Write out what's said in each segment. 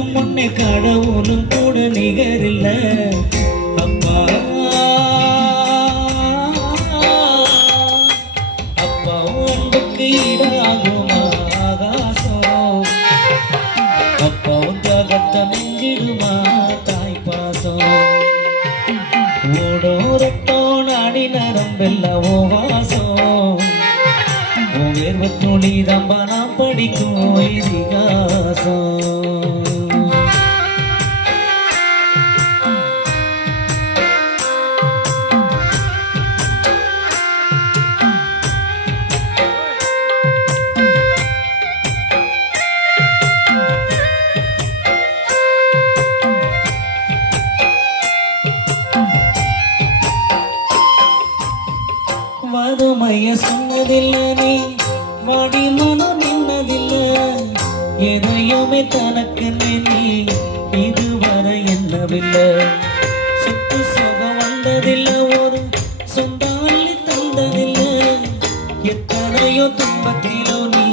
பெறும் முன்னே கடவுளும் கூட நிகரில்ல அப்பா அப்பா அன்புக்கு ஈடாகுமா ஆகாசம் அப்பா தியாகத்தை மிஞ்சிடுமா தாய் பாசம் ஓடோரட்டோ நாடி நரம்பெல்லாம் வாசம் வேர்வ துளி தம்பா நாம் படிக்கும் இதிகாசம் வறுமைய சொன்னதில்லை நீ வாடி மனம் நின்னதில்லை எதையுமே தனக்கு நீ இதுவரை என்னவில்லை சுத்து சுகம் வந்ததில்லை ஒரு சொந்தாளி தந்ததில்லை எத்தனையோ துன்பத்திலோ நீ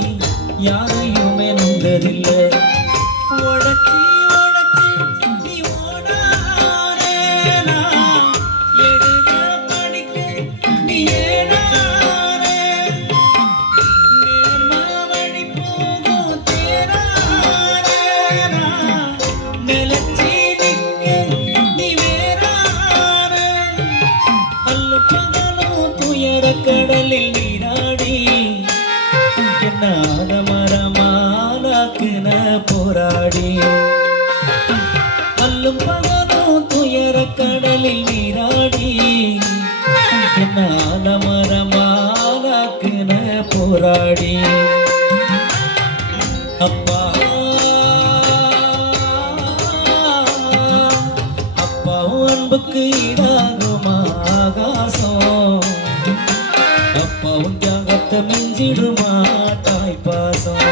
யாரையுமே நொந்ததில்லை உடச்சி நீ ஓடாதே நான் எழுத படிக்க நீ கடலில் நீராடி என்னாத மரமானாக்குன போராடி அல்லும் பகலும் துயர கடலில் நீராடி என்னாத மரமானாக்குன போராடி அப்பா அப்பா அன்புக்கு ஈடாகுமா ஆகாசம் அப்பா உன் தியாகத்தை மிஞ்சிடுமா தாய் பாசம்